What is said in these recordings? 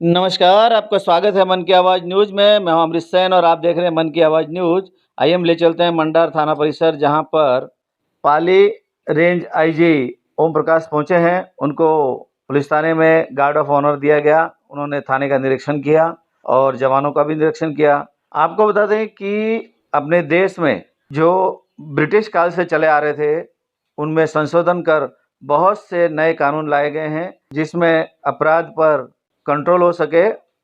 नमस्कार, आपका स्वागत है मन की आवाज़ न्यूज़ में। मैं हूं अमृत सैन और आप देख रहे हैं मन की आवाज़ न्यूज़। आइए हम ले चलते हैं मंडार थाना परिसर, जहां पर पाली रेंज आईजी ओम प्रकाश पहुंचे हैं। उनको पुलिस थाने में गार्ड ऑफ ऑनर दिया गया। उन्होंने थाने का निरीक्षण किया और जवानों का भी निरीक्षण किया। आपको बता दें कि अपने देश में जो ब्रिटिश काल से चले आ रहे थे, उनमें संशोधन कर बहुत से नए कानून लाए गए हैं, जिसमें अपराध पर कंट्रोल हो सके,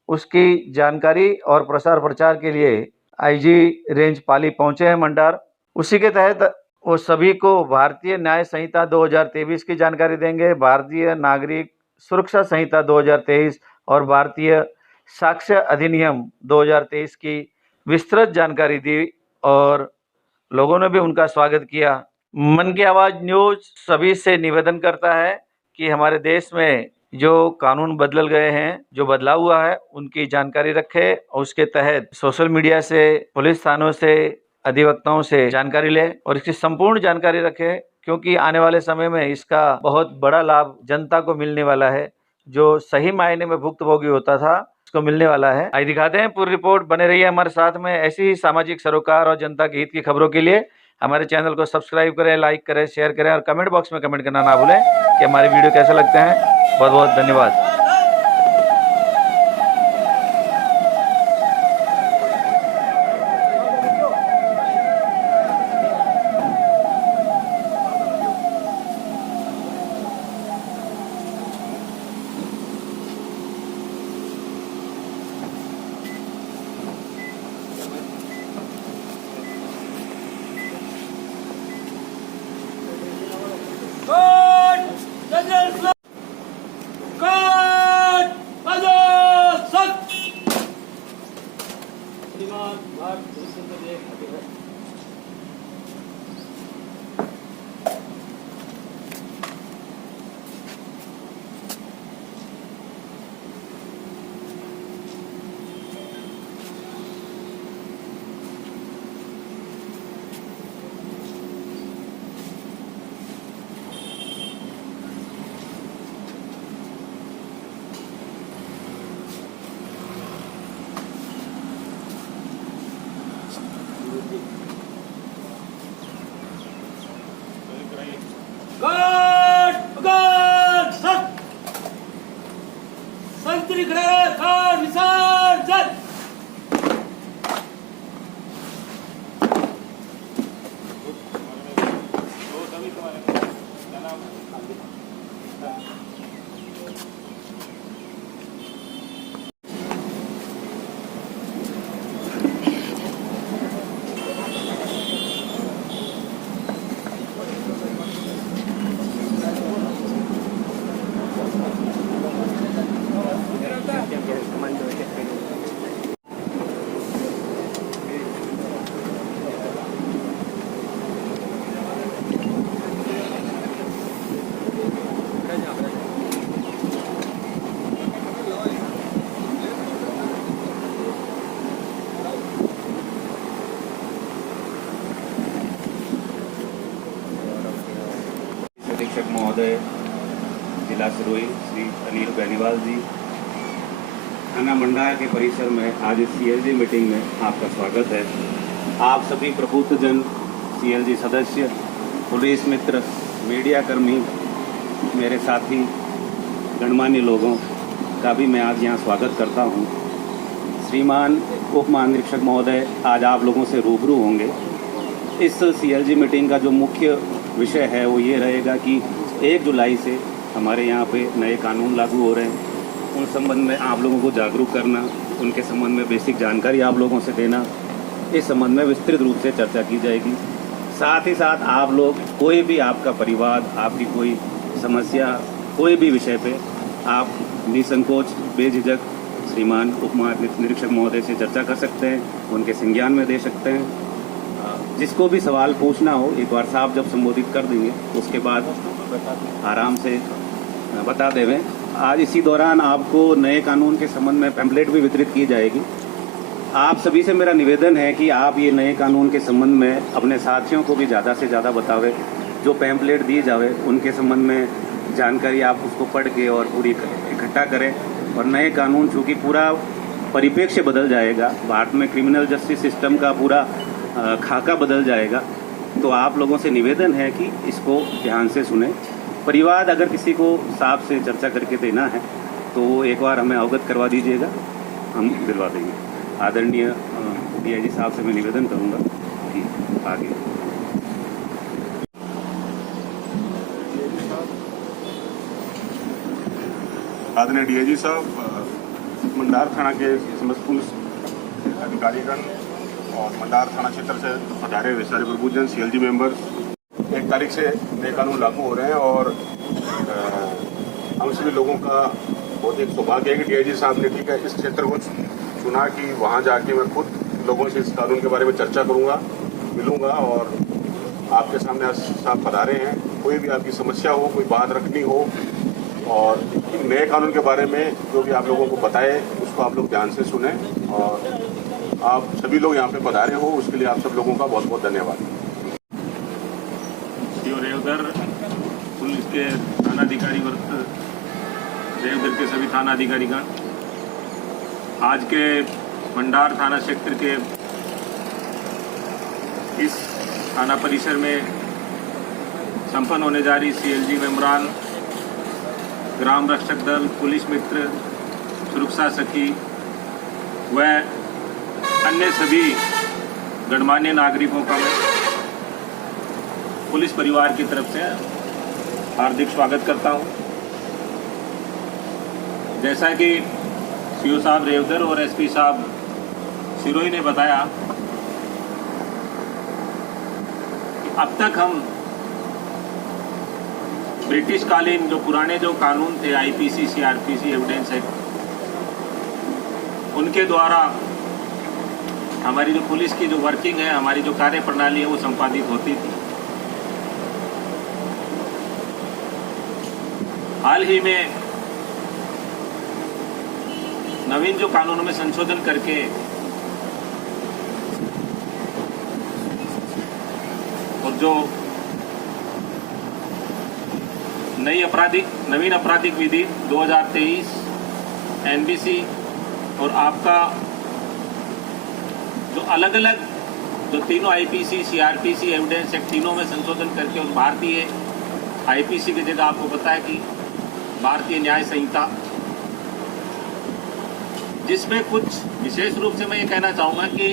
उसकी जानकारी और प्रसार प्रचार के लिए आईजी रेंज पाली पहुंचे हैं मंडार। उसी के तहत वो सभी को भारतीय न्याय संहिता 2023 की जानकारी देंगे, भारतीय नागरिक सुरक्षा संहिता 2023 और भारतीय साक्ष्य अधिनियम 2023 की विस्तृत जानकारी दी और लोगों ने भी उनका स्वागत किया। मन की आवाज़ न्यूज़ सभी से निवेदन करता है कि हमारे देश में जो कानून बदल गए हैं, जो बदलाव हुआ है, उनकी जानकारी रखें और उसके तहत सोशल मीडिया से, पुलिस थानों से, अधिवक्ताओं से जानकारी लें और इसकी संपूर्ण जानकारी रखें, क्योंकि आने वाले समय में इसका बहुत बड़ा लाभ जनता को मिलने वाला है। जो सही मायने में भुक्तभोगी होता था, उसको मिलने वाला है। आइए दिखाते हैं पूरी रिपोर्ट। बने रहिए हमारे साथ में। ऐसी ही सामाजिक सरोकार और जनता के हित की खबरों के लिए हमारे चैनल को सब्सक्राइब करें, लाइक करें, शेयर करें और कमेंट बॉक्स में कमेंट करना ना भूलें कि हमारे वीडियो कैसे लगते हैं। बहुत बहुत धन्यवाद। अधीक्षक महोदय जिला सिरोही श्री अनिल बेनीवाल जी, थाना मंडार के परिसर में आज इस सीएलजी मीटिंग में आपका स्वागत है। आप सभी प्रबुद्धजन, सीएलजी सदस्य, पुलिस मित्र, मीडिया कर्मी, मेरे साथी गणमान्य लोगों का भी मैं आज यहाँ स्वागत करता हूँ। श्रीमान उप महानिरीक्षक महोदय आज आप लोगों से रूबरू होंगे। इस सीएलजी मीटिंग का जो मुख्य विषय है वो ये रहेगा कि 1 जुलाई से हमारे यहाँ पे नए कानून लागू हो रहे हैं, उन संबंध में आप लोगों को जागरूक करना, उनके संबंध में बेसिक जानकारी आप लोगों से देना, इस संबंध में विस्तृत रूप से चर्चा की जाएगी। साथ ही साथ आप लोग कोई भी आपका परिवार, आपकी कोई समस्या, कोई भी विषय पे आप निसंकोच बेझिझक श्रीमान उप महानिरीक्षक महोदय से चर्चा कर सकते हैं, उनके संज्ञान में दे सकते हैं। जिसको भी सवाल पूछना हो एक बार साहब जब संबोधित कर देंगे उसके बाद आराम से बता देवें। आज इसी दौरान आपको नए कानून के संबंध में पैम्पलेट भी वितरित की जाएगी। आप सभी से मेरा निवेदन है कि आप ये नए कानून के संबंध में अपने साथियों को भी ज़्यादा से ज़्यादा बतावें। जो पैम्पलेट दी जावे उनके संबंध में जानकारी आप उसको पढ़ के और पूरी इकट्ठा करें। और नए कानून, चूँकि पूरा परिप्रेक्ष्य बदल जाएगा, भारत में क्रिमिनल जस्टिस सिस्टम का पूरा खाका बदल जाएगा, तो आप लोगों से निवेदन है कि इसको ध्यान से सुने। परिवार अगर किसी को साहब से चर्चा करके देना है तो एक बार हमें अवगत करवा दीजिएगा, हम दिलवा देंगे। आदरणीय डीआईजी साहब से मैं निवेदन करूंगा कि आगे। आदरणीय डीआईजी साहब, मंडार थाना के समस्त पुलिस अधिकारीगण और मंडार थाना क्षेत्र से पधारे हुए सारे प्रबुद्धजन, सीएलजी मेंबर्स, 1 तारीख से नए कानून लागू हो रहे हैं और हम सभी लोगों का बहुत एक सौभाग्य है कि डीआईजी साहब ने ठीक है इस क्षेत्र को चुना कि वहाँ जाके मैं खुद लोगों से इस कानून के बारे में चर्चा करूँगा, मिलूँगा और आपके सामने आज साहब पधारे हैं। कोई भी आपकी समस्या हो, कोई बात रखनी हो और नए कानून के बारे में जो भी आप लोगों को बताए उसको आप लोग ध्यान से सुने और आप सभी लोग यहाँ पे पधारे हो उसके लिए आप सब लोगों का बहुत बहुत धन्यवाद। रेवदर पुलिस के थानाधिकारी वर्ग, रेवदर के सभी थानाधिकारीगण, आज के मंडार थाना क्षेत्र के इस थाना परिसर में संपन्न होने जा रही सीएलजी मेंबरान, ग्राम रक्षक दल, पुलिस मित्र, सुरक्षा सखी व अन्य सभी गणमान्य नागरिकों का मैं पुलिस परिवार की तरफ से हार्दिक स्वागत करता हूं। जैसा कि सीओ साहब रेवदर और एसपी साहब सिरोही ने बताया कि अब तक हम ब्रिटिश कालीन जो पुराने जो कानून थे, आईपीसी, सीआरपीसी, एविडेंस एक्ट, उनके द्वारा हमारी जो पुलिस की जो वर्किंग है, हमारी जो कार्य प्रणाली है वो संपादित होती थी। हाल ही में नवीन जो कानूनों में संशोधन करके और जो नवीन आपराधिक विधि 2023 एनबीसी और आपका जो अलग अलग जो तीनों आईपीसी, सीआरपीसी, एविडेंस एक्ट, तीनों में संशोधन करके उस भारतीय आईपीसी की जगह आपको पता है कि भारतीय न्याय संहिता, जिसमें कुछ विशेष रूप से मैं ये कहना चाहूँगा कि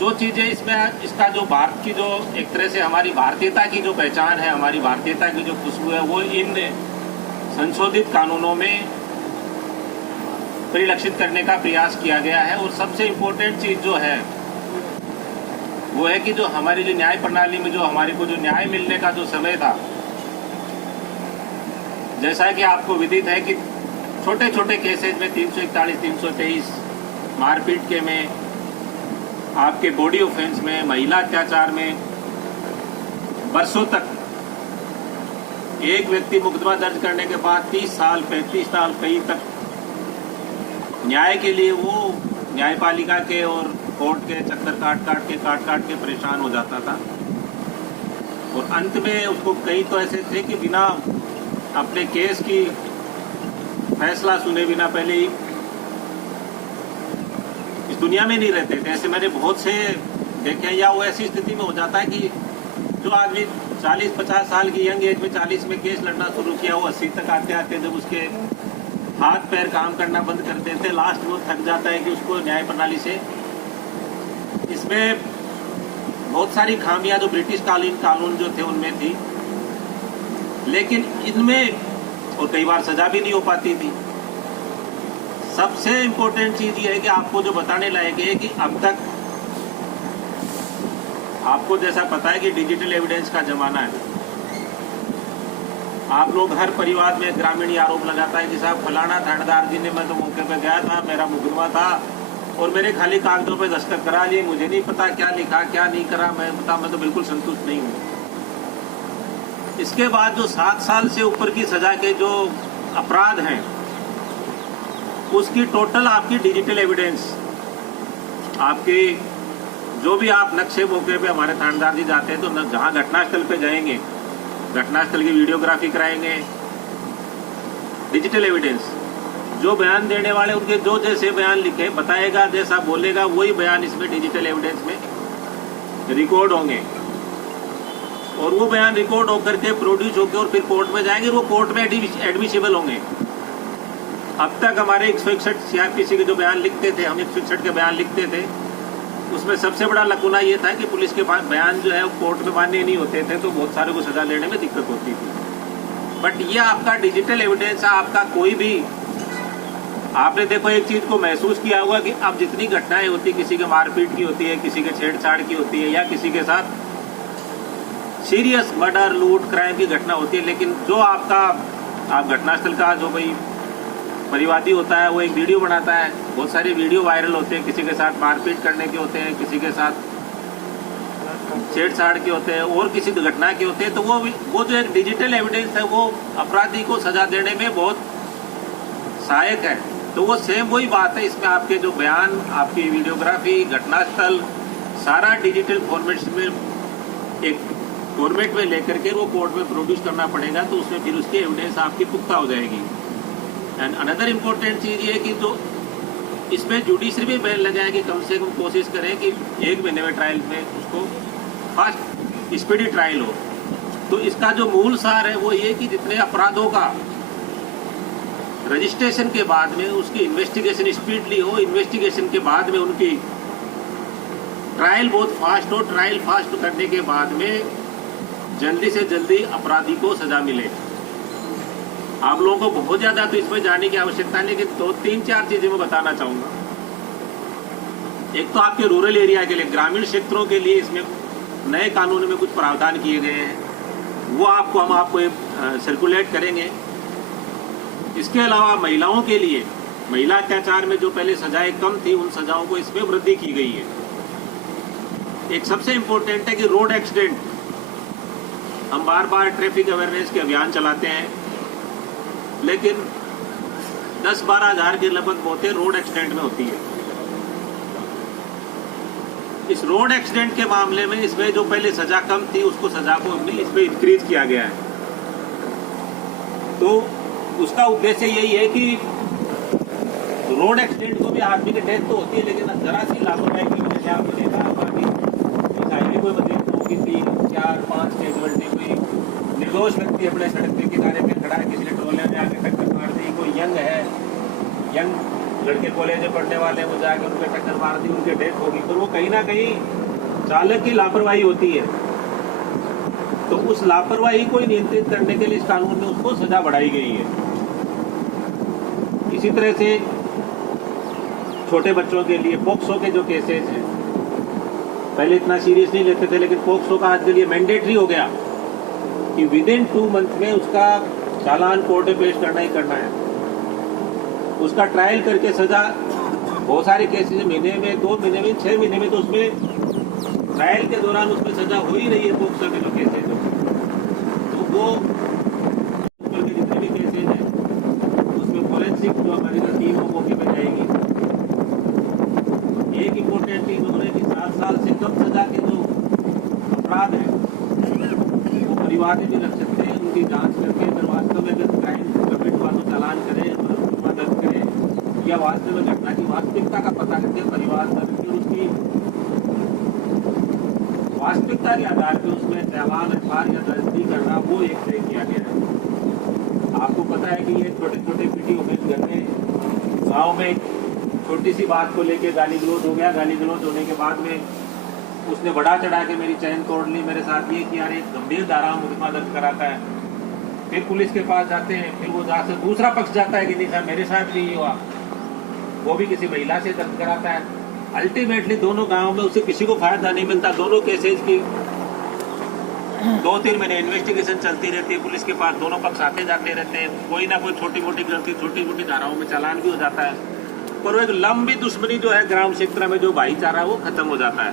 जो चीज़ें इसमें इसका जो भारत की जो एक तरह से हमारी भारतीयता की जो पहचान है, हमारी भारतीयता की जो खुशबू है, वो इन संशोधित कानूनों में परिलक्षित करने का प्रयास किया गया है। और सबसे इम्पोर्टेंट चीज़ जो है वो है कि जो हमारी जो न्याय प्रणाली में जो हमारे को जो न्याय मिलने का जो समय था, जैसा कि आपको विदित है कि छोटे छोटे केसेज में 341, 323 मारपीट के में, आपके बॉडी ऑफेंस में, महिला अत्याचार में वर्षों तक एक व्यक्ति मुकदमा दर्ज करने के बाद 30 साल, 35 साल कई तक न्याय के लिए वो न्यायपालिका के और कोर्ट के चक्कर काट काट के परेशान हो जाता था। और अंत में उसको कई तो ऐसे थे कि बिना अपने केस की फैसला सुने बिना पहले ही इस दुनिया में नहीं रहते थे। ऐसे मैंने बहुत से देखे। या वो ऐसी स्थिति में हो जाता है कि जो आदमी 40-50 साल की यंग एज में 40 में केस लड़ना शुरू किया, वो 80 तक आते आते जब उसके हाथ पैर काम करना बंद कर देते, लास्ट वो थक जाता है कि उसको न्याय प्रणाली से, इसमें बहुत सारी खामियां जो ब्रिटिश कालीन कानून जो थे उनमें थी, लेकिन इनमें और कई बार सजा भी नहीं हो पाती थी। सबसे इम्पोर्टेंट चीज ये है कि आपको जो बताने लायक है कि अब तक आपको जैसा पता है कि डिजिटल एविडेंस का जमाना है। आप लोग हर परिवार में ग्रामीण आरोप लगाता है कि साहब फलाना थानेदार जी ने, मैं तो मौके पे गया था, मेरा मुकदमा था और मेरे खाली कागजों पे दस्तखत करा लिए, मुझे नहीं पता क्या लिखा क्या नहीं करा, मैं तो बिल्कुल संतुष्ट नहीं हूँ। इसके बाद जो 7 साल से ऊपर की सजा के जो अपराध हैं उसकी टोटल आपकी डिजिटल एविडेंस, आपकी जो भी आप नक्शे मौके पे हमारे थानेदार जी जाते हैं तो जहाँ घटनास्थल पे जाएंगे, घटनास्थल की वीडियोग्राफी कराएंगे, डिजिटल एविडेंस, जो बयान देने वाले उनके जो जैसे बयान लिखे बताएगा, जैसा बोलेगा वही बयान इसमें डिजिटल एविडेंस में रिकॉर्ड होंगे और वो बयान रिकॉर्ड होकर के प्रोड्यूस होकर और फिर कोर्ट में जाएंगे, वो कोर्ट में एडमिसिबल होंगे। अब तक हमारे 161 सीआरपीसी के जो बयान लिखते थे, हम 161 के बयान लिखते थे, उसमें सबसे बड़ा लकुना ये था कि पुलिस के पास बयान जो है वो कोर्ट में मान्य नहीं होते थे, तो बहुत सारे को सजा लेने में दिक्कत होती थी। बट ये आपका डिजिटल एविडेंस है, आपका कोई भी, आपने देखो एक चीज को महसूस किया होगा कि अब जितनी घटनाएं होती, किसी के मारपीट की होती है, किसी के छेड़छाड़ की होती है, या किसी के साथ सीरियस मर्डर, लूट, क्राइम की घटना होती है, लेकिन जो आपका आप घटनास्थल का जो भाई परिवादी होता है वो एक वीडियो बनाता है, बहुत सारे वीडियो वायरल होते हैं, किसी के साथ मारपीट करने के होते हैं, किसी के साथ छेड़छाड़ के होते हैं और किसी घटना के होते हैं, तो वो जो एक डिजिटल एविडेंस है वो अपराधी को सजा देने में बहुत सहायक है। तो वो सेम वही बात है, इसमें आपके जो बयान, आपकी वीडियोग्राफी, घटनास्थल, सारा डिजिटल फॉर्मेट में एक फॉर्मेट में लेकर के वो कोर्ट में प्रोड्यूस करना पड़ेगा, तो उसमें फिर उसकी एविडेंस आपकी पुख्ता हो जाएगी। एंड अनदर इम्पोर्टेंट चीज़ ये कि जो इसमें जुडिशरी भी बैन लगाए कि कम से कम कोशिश करें कि 1 महीने में ट्रायल में उसको फास्ट स्पीडी ट्रायल हो। तो इसका जो मूल सार है वो ये कि जितने अपराधों का रजिस्ट्रेशन के बाद में उसकी इन्वेस्टिगेशन स्पीडली हो, इन्वेस्टिगेशन के बाद में उनकी ट्रायल बहुत फास्ट हो, ट्रायल फास्ट करने के बाद में जल्दी से जल्दी अपराधी को सजा मिले। आप लोगों को बहुत ज्यादा तो इसमें जाने की आवश्यकता नहीं, लेकिन 2-3-4 चीजें मैं बताना चाहूंगा। एक तो आपके रूरल एरिया के लिए, ग्रामीण क्षेत्रों के लिए इसमें नए कानून में कुछ प्रावधान किए गए हैं, वो हम आपको सर्कुलेट करेंगे। इसके अलावा महिलाओं के लिए, महिला अत्याचार में जो पहले सजाएं कम थी, उन सजाओं को इसमें वृद्धि की गई है। एक सबसे इम्पोर्टेंट है कि रोड एक्सीडेंट, हम बार बार ट्रैफिक अवेयरनेस के अभियान चलाते हैं, लेकिन 10-12 हज़ार की लगभग मौतें रोड एक्सीडेंट में होती है। इस रोड एक्सीडेंट के मामले में इसमें जो पहले सजा कम थी, उसको सजा को इसमें इंक्रीज किया गया है। तो उसका उद्देश्य यही है कि रोड एक्सीडेंट को भी आदमी की डेथ तो होती है, लेकिन जरा सी लापरवाही की वजह से आपने देखा हाईवे कोई बदली होगी 3-4-5 कैजुअल्टी, कोई निर्दोष व्यक्ति अपने सड़क के किनारे पे खड़ा है, किसी ने ट्रोले में आके टक्कर मार दी, कोई यंग है, यंग लड़के कॉलेज में पढ़ने वाले हैं, वो जाके उनके टक्कर मार दी, उनकी डेथ होगी, तो वो कहीं ना कहीं चालक की लापरवाही होती है। तो उस लापरवाही को नियंत्रित करने के लिए इस कानून में उसको सजा बढ़ाई गई है। इसी तरह से छोटे बच्चों के लिए पोक्सो के जो केसेस हैं, पहले इतना सीरियस नहीं लेते थे, लेकिन पोक्सो का आज के लिए मैंडेटरी हो गया कि विदिन 2 मंथ में उसका चालान कोर्ट में पेश करना ही करना है। उसका ट्रायल करके सजा, बहुत सारे केसेस महीने में, 2 महीने में, 6 महीने में, तो उसमें ट्रायल के दौरान उसमें सजा हो ही रही है पोक्सो के जो केसेस हैं। तो वो ऊपर के जितने भी केसेज हैं उसमें फॉरेंसिक जो हमारी टीम वो मौके पर जाएगी। एक इम्पोर्टेंट चीज हो रही है कि 7 साल से कम सजा के जो अपराध हैं वो परिवार में भी रख सकते हैं, उनकी जांच करके अगर वास्तव में अगर क्राइम कमिट हुआ तो चालान करें, मदद करें, या वास्तव में घटना की वास्तविकता का पता करके परिवार में उसकी वास्तविकता के आधार पर उसमें चालान, एफआईआर या दर्ज नहीं करना, वो एक तय किया गया है। आपको पता है कि ये छोटे छोटे वीडियो में घर में गाँव में छोटी सी बात को लेके गाली गलौज हो गया, गाली गलौज होने के बाद में उसने बढ़ा चढ़ा के मेरी चैन तोड़ ली, मेरे साथ ये किया, एक गंभीर धारा मुकदमा दर्ज कराता है। फिर पुलिस के पास जाते हैं, फिर वो जहाँ से दूसरा पक्ष जाता है कि नहीं साहब मेरे साथ भी हुआ, वो भी किसी महिला से दर्ज कराता है। अल्टीमेटली दोनों गाँव में उससे किसी को फायदा नहीं मिलता। दोनों केसेज की 2-3 महीने इन्वेस्टिगेशन चलती रहती है, पुलिस के पास दोनों पक्ष आते जाते रहते हैं, कोई ना कोई छोटी मोटी गलती, छोटी मोटी धाराओं में चालान भी हो जाता है, और एक लंबी दुश्मनी जो है ग्राम क्षेत्र में जो भाईचारा वो खत्म हो जाता है।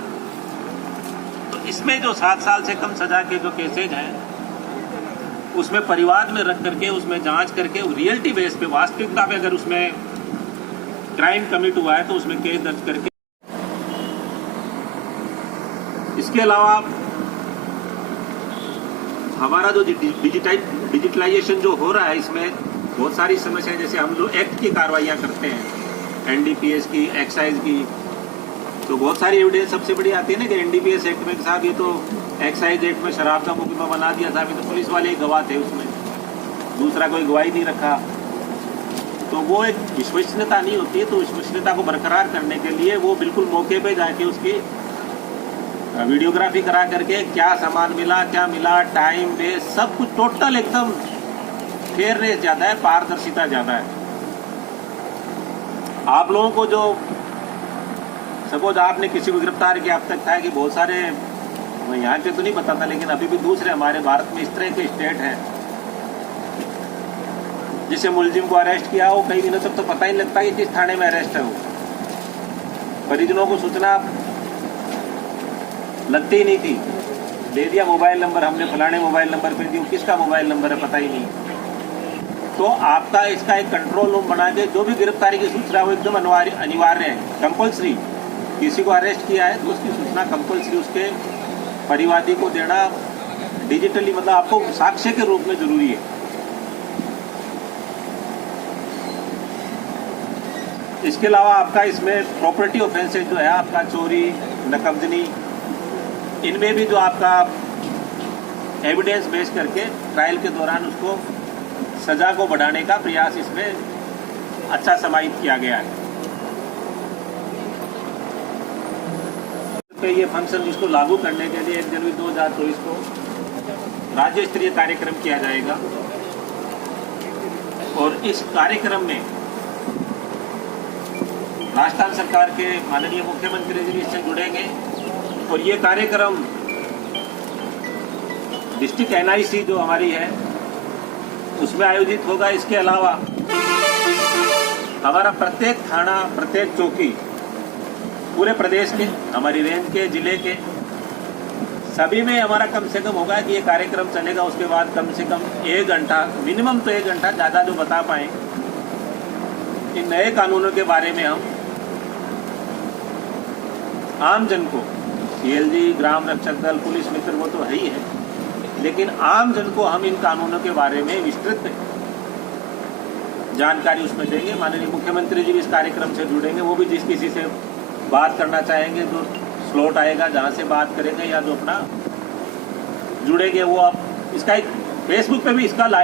तो इसमें जो 7 साल से कम सजा के जो केसेज हैं उसमें परिवार में रख करके उसमें जांच करके रियलिटी बेस पे, वास्तविकता पे अगर उसमें क्राइम कमिट हुआ है तो उसमें केस दर्ज करके। इसके अलावा हमारा जो डिजिटलाइजेशन जो हो रहा है, इसमें बहुत सारी समस्याएं, जैसे हम लोग एक्ट की कार्रवाइयाँ करते हैं, एनडीपीएस की, एक्साइज की, तो बहुत सारी एविडेंस सबसे बड़ी आती है ना कि एनडीपीएस एक्ट में साहब ये तो एक्साइज एक्ट में शराब का मुकदमा बना दिया साहब, ये तो पुलिस वाले ही गवाह थे उसमें, दूसरा कोई गवाही नहीं रखा। तो वो एक विश्वसनीयता नहीं होती है, तो विश्वसनीयता को बरकरार करने के लिए वो बिल्कुल मौके पे जाके उसकी वीडियोग्राफी करा करके क्या सामान मिला, क्या मिला, टाइम वेस्ट, सब कुछ टोटल एकदम फेयरनेस ज़्यादा है, पारदर्शिता ज़्यादा है। आप लोगों को जो सपोज आपने किसी को गिरफ्तार किया, अब तक था कि बहुत सारे, मैं यहाँ के तो नहीं बताता, लेकिन अभी भी दूसरे हमारे भारत में इस तरह के स्टेट हैं जिसे मुलजिम को अरेस्ट किया हो कई दिनों तक तो पता ही नहीं लगता कि किस थाने में अरेस्ट है वो, परिजनों को सूचना लगती ही नहीं थी, दे दिया मोबाइल नंबर, हमने फलाने मोबाइल नंबर पे दी, किसका मोबाइल नंबर है पता ही नहीं। तो आपका इसका एक कंट्रोल रूम बना के जो भी गिरफ्तारी की सूचना वो एकदम अनिवार्य है, कंपल्सरी। किसी को अरेस्ट किया है तो उसकी सूचना कंपल्सरी उसके परिवादी को देना डिजिटली, मतलब आपको साक्ष्य के रूप में जरूरी है। इसके अलावा आपका इसमें प्रॉपर्टी ऑफेंसेज जो है आपका चोरी, नकबजनी, इनमें भी जो आपका एविडेंस बेस करके ट्रायल के दौरान उसको सजा को बढ़ाने का प्रयास इसमें अच्छा समाहित किया गया है। तो ये फंक्शन इसको लागू करने के लिए 1 जनवरी 2024 को राज्य स्तरीय कार्यक्रम किया जाएगा और इस कार्यक्रम में राजस्थान सरकार के माननीय मुख्यमंत्री जी इससे जुड़ेंगे और ये कार्यक्रम डिस्ट्रिक्ट एनआईसी जो हमारी है उसमें आयोजित होगा। इसके अलावा हमारा प्रत्येक थाना, प्रत्येक चौकी, पूरे प्रदेश के, हमारी रेंज के, जिले के सभी में हमारा कम से कम होगा कि ये कार्यक्रम चलेगा। उसके बाद कम से कम 1 घंटा, मिनिमम तो 1 घंटा, ज़्यादा जो बता पाएँ इन नए कानूनों के बारे में हम आम जन को, सीएलजी, ग्राम रक्षक दल, पुलिस मित्र वो तो है ही है, लेकिन आम जन को हम इन कानूनों के बारे में विस्तृत जानकारी उसमें देंगे। माननीय मुख्यमंत्री जी भी इस कार्यक्रम से जुड़ेंगे, वो भी जिस किसी से बात करना चाहेंगे, जो स्लॉट आएगा जहाँ से बात करेंगे या जो अपना जुड़ेंगे वो आप इसका एक फेसबुक पे भी इसका लाइव